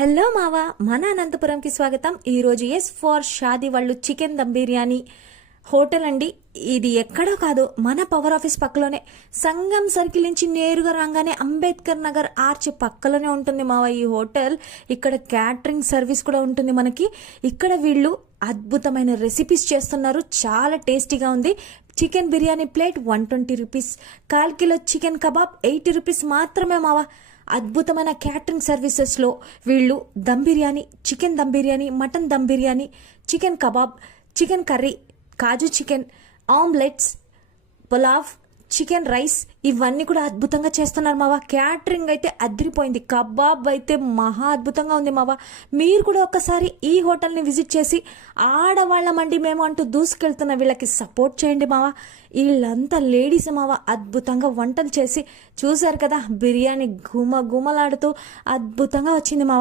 Hello మావా, మన అనంతపురంకి స్వాగతం. ఈరోజు ఫర్ షాదీ వాళ్ళు చికెన్ దమ్ బిర్యానీ హోటల్ అండి. ఇది ఎక్కడో కాదు, మన పవర్ ఆఫీస్ పక్కలోనే, సంగం సర్కిల్ నుంచి నేరుగా రాగానే అంబేద్కర్ నగర్ ఆర్చ్ పక్కలోనే ఉంటుంది మావా ఈ హోటల్. ఇక్కడ క్యాటరింగ్ సర్వీస్ కూడా ఉంటుంది మనకి. ఇక్కడ వీళ్ళు అద్భుతమైన రెసిపీస్ చేస్తున్నారు, చాలా టేస్టీగా ఉంది. Chicken biryani plate 120 rupees, 1/4 kilo chicken kebab 80 rupees మాత్రమే మావా. అద్భుతమైన క్యాటరింగ్ సర్వీసెస్లో వీళ్ళు dum biryani, chicken dum biryani, mutton dum biryani, chicken kebab, chicken curry, kaju chicken, omelettes, pulao, chicken rice ఇవన్నీ కూడా అద్భుతంగా చేస్తున్నారు మావా. క్యాటరింగ్ అయితే అదిరిపోయింది, కబాబ్ అయితే మహా అద్భుతంగా ఉంది మావా. మీరు కూడా ఒక్కసారి ఈ హోటల్ని విజిట్ చేసి ఆడవాళ్ళమండి మేము అంటూ దూసుకెళ్తున్న వీళ్ళకి సపోర్ట్ చేయండి మావా. వీళ్ళంతా లేడీస్ మావా, అద్భుతంగా వంటలు చేసి చూశారు కదా, బిర్యానీ గుమ గుమలాడుతూ అద్భుతంగా వచ్చింది మావా.